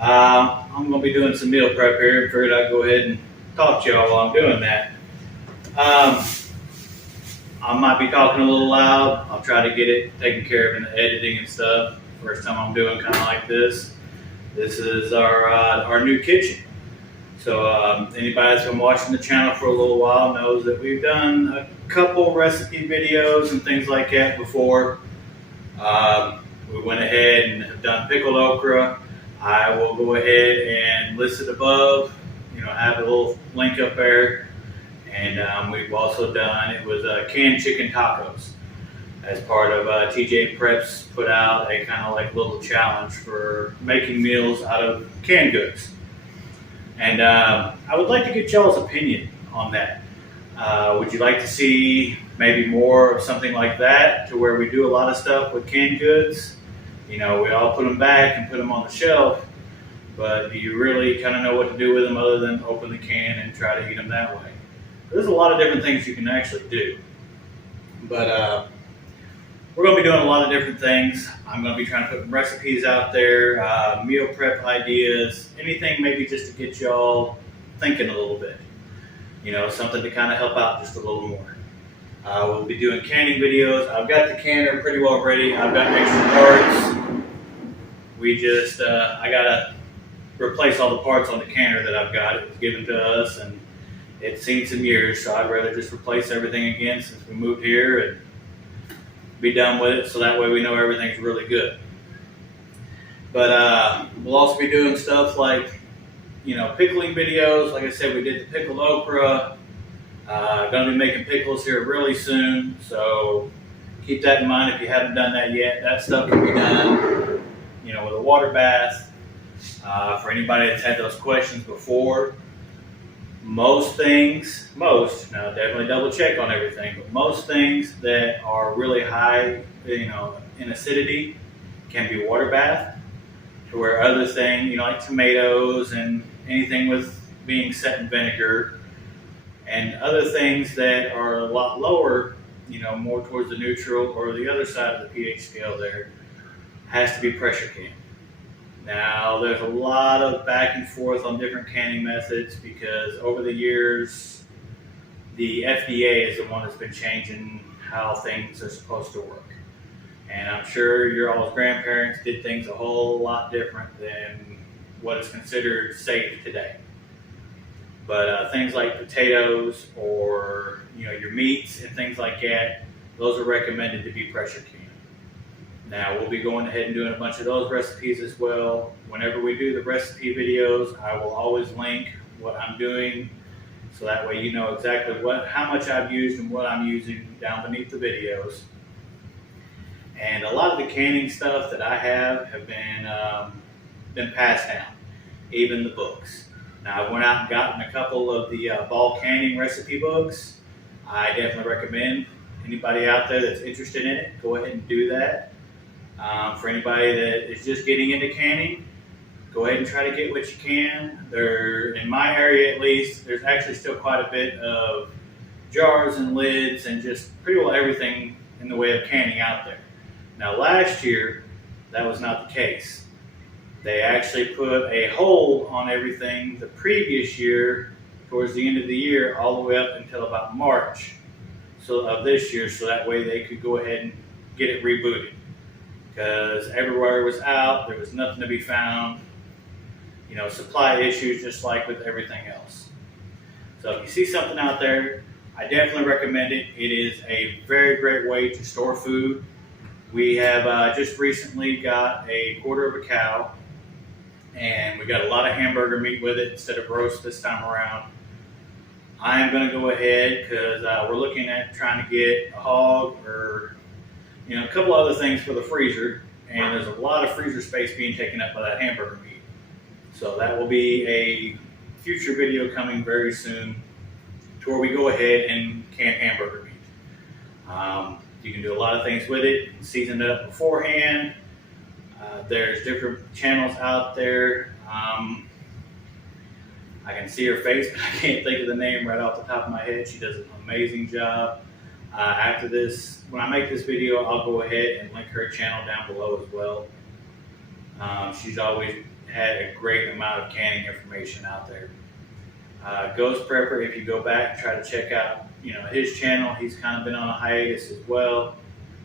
I'm going to be doing some meal prep here and figured I'd go ahead and talk to y'all while I'm doing that. I might be talking a little loud. I'll try to get it taken care of in the editing and stuff. First time I'm doing kind of like this. This is our new kitchen. So anybody that's been watching the channel for a little while knows that we've done a couple recipe videos and things like that before. We went ahead and have done pickled okra. I will go ahead and list it above, have a little link up there. And we've also done, it was canned chicken tacos as part of TJ Preps put out a kind of like little challenge for making meals out of canned goods. And I would like to get y'all's opinion on that. Would you like to see maybe more of something like that to where we do a lot of stuff with canned goods? We all put them back and put them on the shelf, but do you really kind of know what to do with them other than open the can and try to eat them that way? There's a lot of different things you can actually do. But we're going to be doing a lot of different things. I'm going to be trying to put recipes out there, meal prep ideas, anything maybe just to get y'all thinking a little bit. Something to kind of help out just a little more. We'll be doing canning videos. I've got the canner pretty well ready. I've got extra parts. I got to replace all the parts on the canner that I've got. It was given to us and it's seen some years, so I'd rather just replace everything again since we moved here and be done with it, so that way we know everything's really good. But we'll also be doing stuff like, pickling videos. Like I said, we did the pickled okra. Going to be making pickles here really soon, so keep that in mind if you haven't done that yet. That stuff can be done, with a water bath. For anybody that's had those questions before, most things, now definitely double check on everything, but most things that are really high, in acidity can be water bath, to where other things, like tomatoes and anything with being set in vinegar, and other things that are a lot lower, more towards the neutral or the other side of the pH scale there, has to be pressure canned. Now, there's a lot of back and forth on different canning methods because over the years, the FDA is the one that's been changing how things are supposed to work. And I'm sure your all's grandparents did things a whole lot different than what is considered safe today. But things like potatoes or your meats and things like that, those are recommended to be pressure canned. Now we'll be going ahead and doing a bunch of those recipes as well. Whenever we do the recipe videos, I will always link what I'm doing, so that way you know exactly how much I've used and what I'm using down beneath the videos. And a lot of the canning stuff that I have been passed down, even the books. Now I went out and gotten a couple of the ball canning recipe books. I definitely recommend anybody out there that's interested in it, go ahead and do that. For anybody that is just getting into canning, go ahead and try to get what you can. In my area at least, there's actually still quite a bit of jars and lids and just pretty well everything in the way of canning out there. Now last year, that was not the case. They actually put a hold on everything the previous year, towards the end of the year, all the way up until about March of this year, so that way they could go ahead and get it rebooted. Because everywhere was out, there was nothing to be found. Supply issues just like with everything else. So if you see something out there, I definitely recommend it. It is a very great way to store food. We have just recently got a quarter of a cow, and we got a lot of hamburger meat with it instead of roast this time around. I am going to go ahead because we're looking at trying to get a hog or a couple other things for the freezer, and there's a lot of freezer space being taken up by that hamburger meat. So that will be a future video coming very soon to where we go ahead and can hamburger meat. You can do a lot of things with it, season it up beforehand. There's different channels out there. I can see her face, but I can't think of the name right off the top of my head. She does an amazing job. After this, when I make this video, I'll go ahead and link her channel down below as well. She's always had a great amount of canning information out there. Ghost Prepper, if you go back and try to check out, his channel, he's kind of been on a hiatus as well.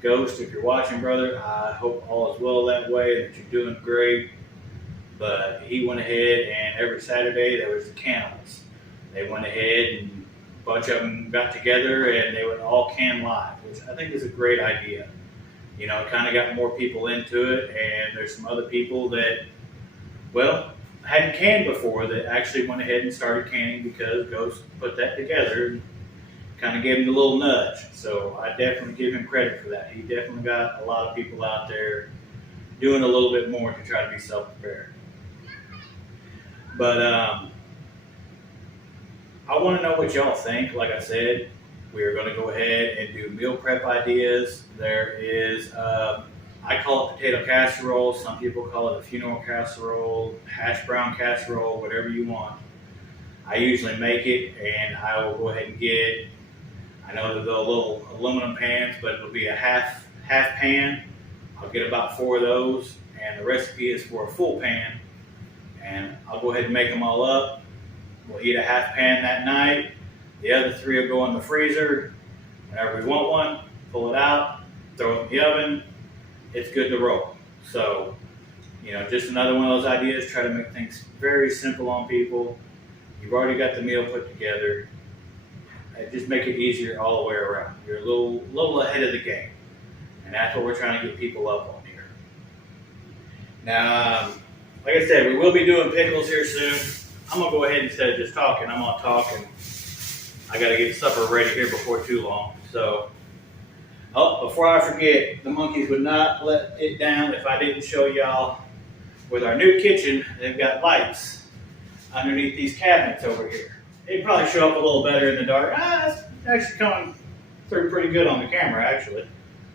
Ghost, if you're watching, brother, I hope all is well that way, that you're doing great. But he went ahead, and every Saturday there was the cannibals. They went ahead and a bunch of them got together and they would all can live, which I think is a great idea. It kind of got more people into it, and there's some other people that, hadn't canned before that actually went ahead and started canning because Ghost put that together and kind of gave him a little nudge. So I definitely give him credit for that. He definitely got a lot of people out there doing a little bit more to try to be self-prepared. But I want to know what y'all think. Like I said, we are going to go ahead and do meal prep ideas. There is, I call it potato casserole. Some people call it a funeral casserole, hash brown casserole, whatever you want. I usually make it, and I will go ahead and get, I know they're the little aluminum pans, but it'll be a half pan. I'll get about 4 of those, and the recipe is for a full pan. And I'll go ahead and make them all up. We'll eat a half pan that night. The other 3 will go in the freezer. Whenever we want one, pull it out, throw it in the oven. It's good to roll. So, just another one of those ideas. Try to make things very simple on people. You've already got the meal put together. Just make it easier all the way around. You're a little ahead of the game. And that's what we're trying to get people up on here. Now, like I said, we will be doing pickles here soon. I'm going to go ahead, instead of just talking, I'm going to talk, and I got to get supper ready here before too long. So, before I forget, the monkeys would not let it down if I didn't show y'all with our new kitchen. They've got lights underneath these cabinets over here. They'd probably show up a little better in the dark. It's actually coming through pretty good on the camera, actually.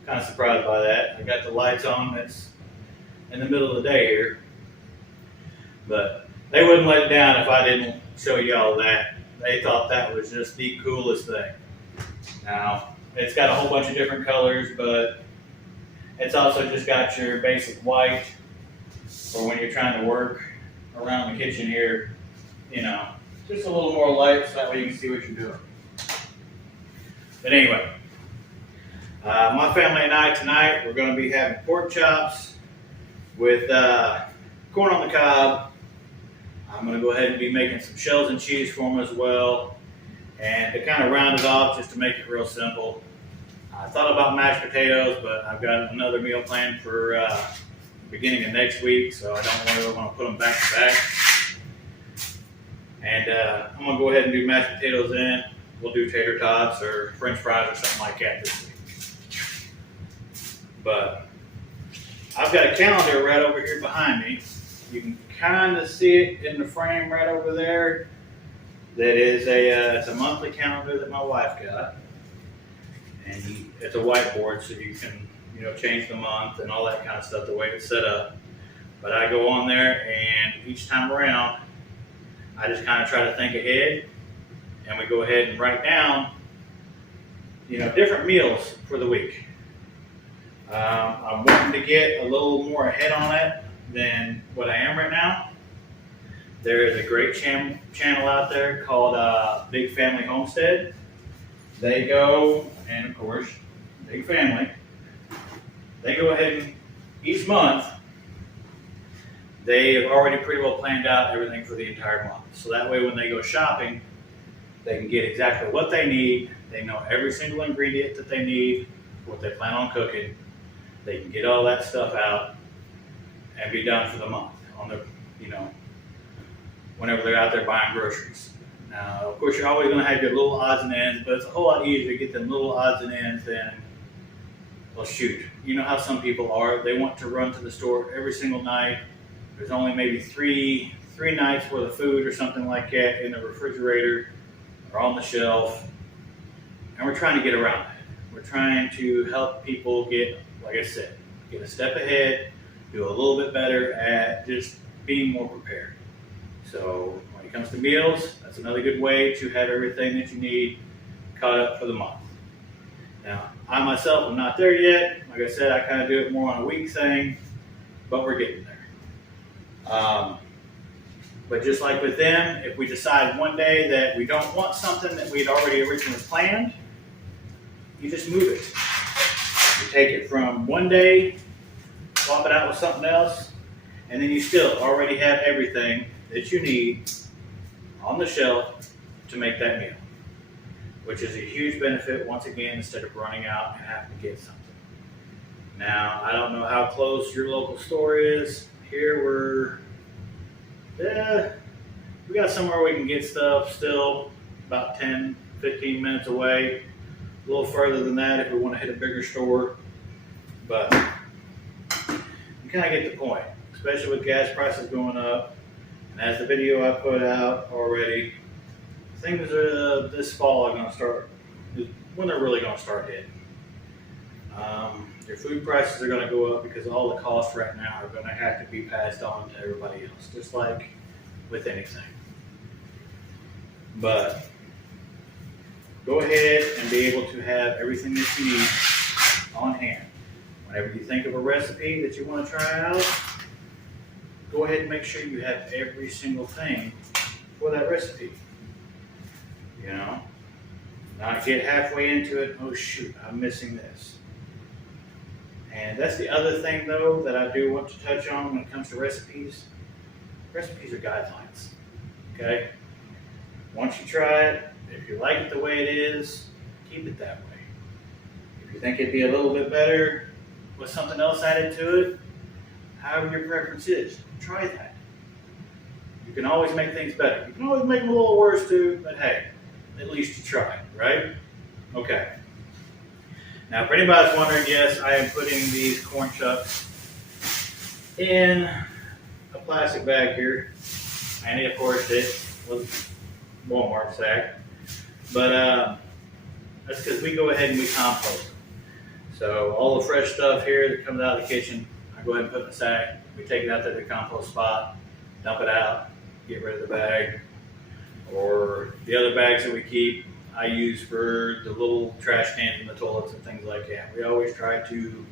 Kind of surprised by that. I got the lights on. It's in the middle of the day here. But they wouldn't let it down if I didn't show y'all that. They thought that was just the coolest thing. Now, it's got a whole bunch of different colors, but it's also just got your basic white for when you're trying to work around the kitchen here. Just a little more light so that way you can see what you're doing. But anyway, my family and I tonight, we're going to be having pork chops with corn on the cob. I'm going to go ahead and be making some shells and cheese for them as well. And to kind of round it off, just to make it real simple, I thought about mashed potatoes, but I've got another meal planned for beginning of next week, so I don't really want to put them back to back. And I'm going to go ahead and do mashed potatoes in. We'll do tater tots or french fries or something like that this week. But I've got a calendar right over here behind me. You can kind of see it in the frame right over there. That is it's a monthly calendar that my wife got. And it's a whiteboard, so you can change the month and all that kind of stuff, the way it's set up. But I go on there, and each time around, I just kind of try to think ahead, and we go ahead and write down, different meals for the week. I'm wanting to get a little more ahead on it than what I am right now. There is a great channel out there called Big Family Homestead. They go, and of course, Big Family, they go ahead and each month, they have already pretty well planned out everything for the entire month. So that way when they go shopping, they can get exactly what they need. They know every single ingredient that they need, what they plan on cooking. They can get all that stuff out and be done for the month on their, whenever they're out there buying groceries. Now, of course, you're always going to have your little odds and ends, but it's a whole lot easier to get them little odds and ends than, well, shoot. You know how some people are. They want to run to the store every single night. There's only maybe three nights worth of food or something like that in the refrigerator or on the shelf. And we're trying to get around that. We're trying to help people get, like I said, get a step ahead, do a little bit better at just being more prepared. So when it comes to meals, that's another good way to have everything that you need caught up for the month. Now, I myself am not there yet. Like I said, I kind of do it more on a week thing, but we're getting there. But just like with them, if we decide one day that we don't want something that we'd already originally planned, you just move it. You take it from one day, swap it out with something else, and then you still already have everything that you need on the shelf to make that meal, which is a huge benefit, once again, instead of running out and having to get something. Now, I don't know how close your local store is. Here we got somewhere we can get stuff still about 10, 15 minutes away. A little further than that if we want to hit a bigger store. But you kind of get the point, especially with gas prices going up. And as the video I put out already, things are, this fall are going to start, when they're really going to start hitting. Your food prices are going to go up because all the costs right now are going to have to be passed on to everybody else, just like with anything. But go ahead and be able to have everything that you need on hand. Whenever you think of a recipe that you want to try out, go ahead and make sure you have every single thing for that recipe. You know, not get halfway into it, oh shoot, I'm missing this. And that's the other thing though that I do want to touch on when it comes to recipes. Recipes are guidelines, okay? Once you try it, if you like it the way it is, keep it that way. If you think it'd be a little bit better with something else added to it, however your preference is, try that. You can always make things better. You can always make them a little worse too, but hey, at least you tried, right? Okay. Now, for anybody's wondering, yes, I am putting these corn chucks in a plastic bag here. And of course, it was Walmart sack. But that's because we go ahead and we compost them. So all the fresh stuff here that comes out of the kitchen, I go ahead and put in the sack. We take it out to the compost spot, dump it out, get rid of the bag. Or the other bags that we keep, I use for the little trash cans in the toilets and things like that. We always try to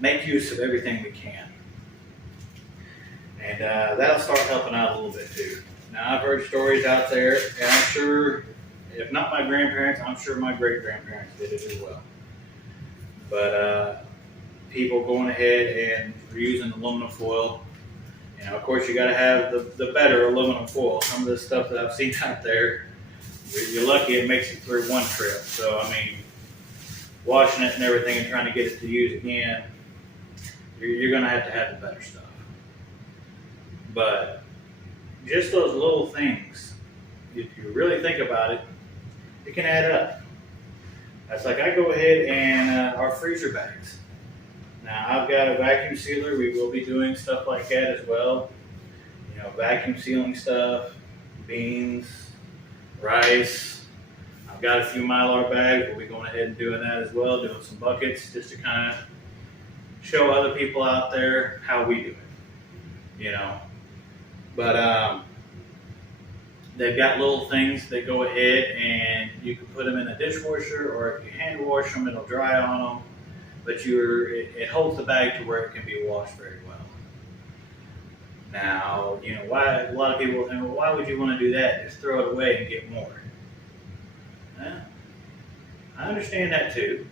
make use of everything we can. And that'll start helping out a little bit too. Now, I've heard stories out there, and I'm sure, if not my grandparents, I'm sure my great-grandparents did it as well. But people going ahead and reusing aluminum foil. You know, of course, you got to have the better aluminum foil. Some of the stuff that I've seen out there, you're lucky it makes it through one trip. So, I mean, washing it and everything and trying to get it to use again, you're going to have the better stuff. But just those little things, if you really think about it, it can add up. That's like I go ahead and our freezer bags. Now, I've got a vacuum sealer. We will be doing stuff like that as well. You know, vacuum sealing stuff, beans, rice. I've got a few Mylar bags. We'll be going ahead and doing that as well, doing some buckets just to kind of show other people out there how we do it, you know. But they've got little things that go ahead and you can put them in a dishwasher, or if you hand wash them, it'll dry on them. But it holds the bag to where it can be washed very well. Now, you know, why a lot of people think, well, why would you want to do that? Just throw it away and get more. I understand that too,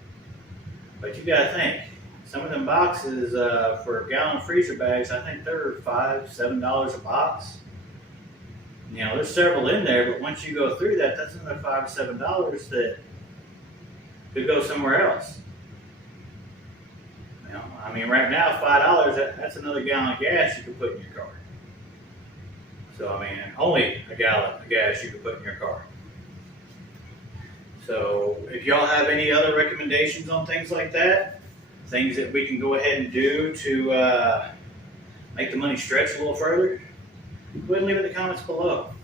but you got to think. Some of them boxes for gallon freezer bags, I think they're $5, $7 a box. You know, there's several in there, but once you go through that, that's another $5, $7 that could go somewhere else. You know, I mean, right now, $5, that's another gallon of gas you can put in your car. So, I mean, only a gallon of gas you can put in your car. So, if y'all have any other recommendations on things like that, things that we can go ahead and do to make the money stretch a little further, go ahead and leave it in the comments below.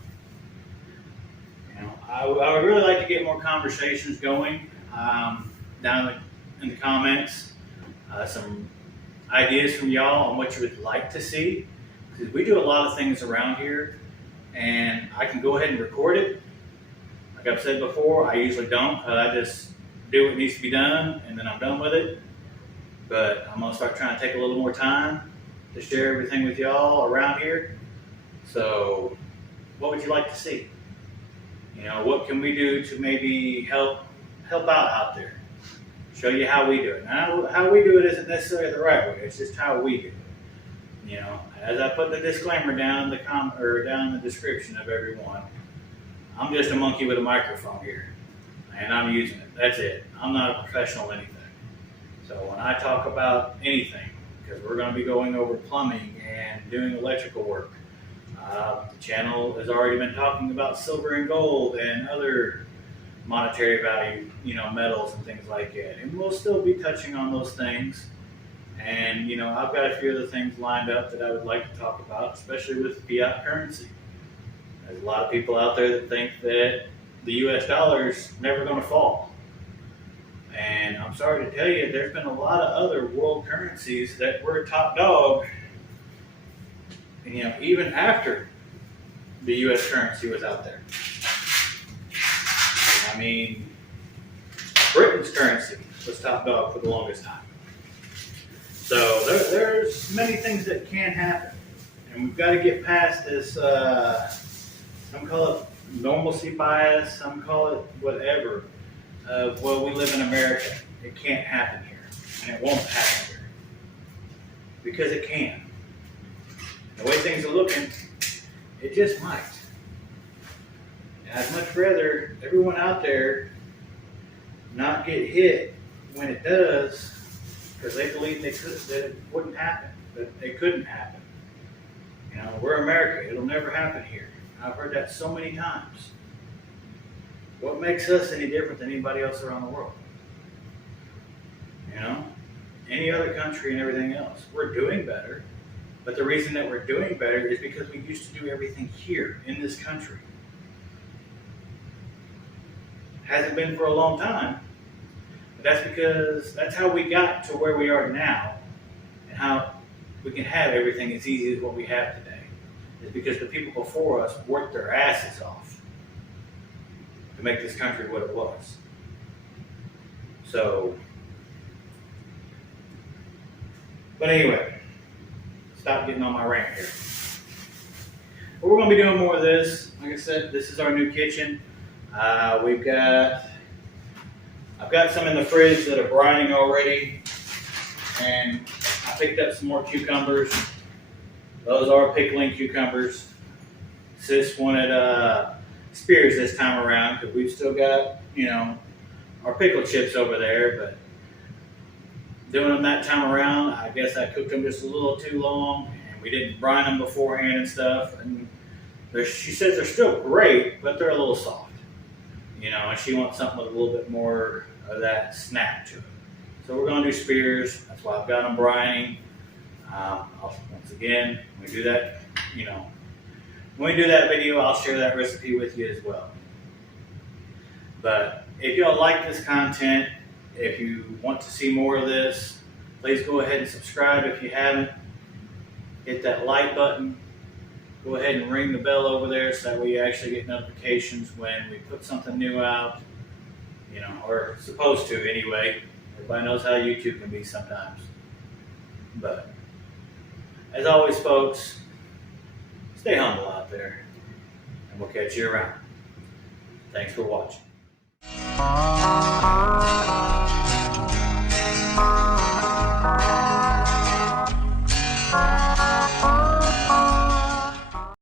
You know, I would really like to get more conversations going down in the comments. Some ideas from y'all on what you would like to see, because we do a lot of things around here, and I can go ahead and record it. Like I've said before, I usually don't. I just do what needs to be done, and then I'm done with it. But I'm going to start trying to take a little more time to share everything with y'all around here. So what would you like to see? You know, what can we do to maybe help out there? Show you how we do it. Now, how we do it isn't necessarily the right way. It's just how we do it. You know, as I put the disclaimer down in the down in the description of every one, I'm just a monkey with a microphone here, and I'm using it. That's it. I'm not a professional anything. So when I talk about anything, because we're going to be going over plumbing and doing electrical work, the channel has already been talking about silver and gold and other monetary value, you know, metals and things like that. And we'll still be touching on those things. And, you know, I've got a few other things lined up that I would like to talk about, especially with fiat currency. There's a lot of people out there that think that the US dollar is never going to fall. And I'm sorry to tell you, there's been a lot of other world currencies that were top dog, you know, even after the US currency was out there. I mean, Britain's currency was top dog for the longest time. So there's many things that can happen. And we've got to get past this, some call it normalcy bias, some call it whatever. Well, we live in America. It can't happen here. And it won't happen here. Because it can. The way things are looking, it just might. And I'd much rather everyone out there not get hit when it does, because they believe that it wouldn't happen, that it couldn't happen. You know, we're America. It'll never happen here. I've heard that so many times. What makes us any different than anybody else around the world? You know, any other country and everything else. We're doing better, but the reason that we're doing better is because we used to do everything here in this country. Hasn't been for a long time, but that's because that's how we got to where we are now, and how we can have everything as easy as what we have today. Is because the people before us worked their asses off to make this country what it was. So, but anyway, stop getting on my rant here. But we're going to be doing more of this. Like I said, this is our new kitchen. I've got some in the fridge that are brining already, and I picked up some more cucumbers. Those are pickling cucumbers. Sis wanted spears this time around because we've still got, you know, our pickle chips over there, but doing them that time around, I guess I cooked them just a little too long, and we didn't brine them beforehand and stuff. And she says they're still great, but they're a little soft, you know, and she wants something with a little bit more of that snap to it. So we're going to do spears. That's why I've got them brining. Once again, when we do that, you know, when we do that video, I'll share that recipe with you as well. But if y'all like this content, if you want to see more of this, please go ahead and subscribe if you haven't. Hit that like button. Go ahead and ring the bell over there so that way you actually get notifications when we put something new out, you know, or supposed to anyway. Everybody knows how YouTube can be sometimes. But as always, folks, stay humble out there, and we'll catch you around. Thanks for watching.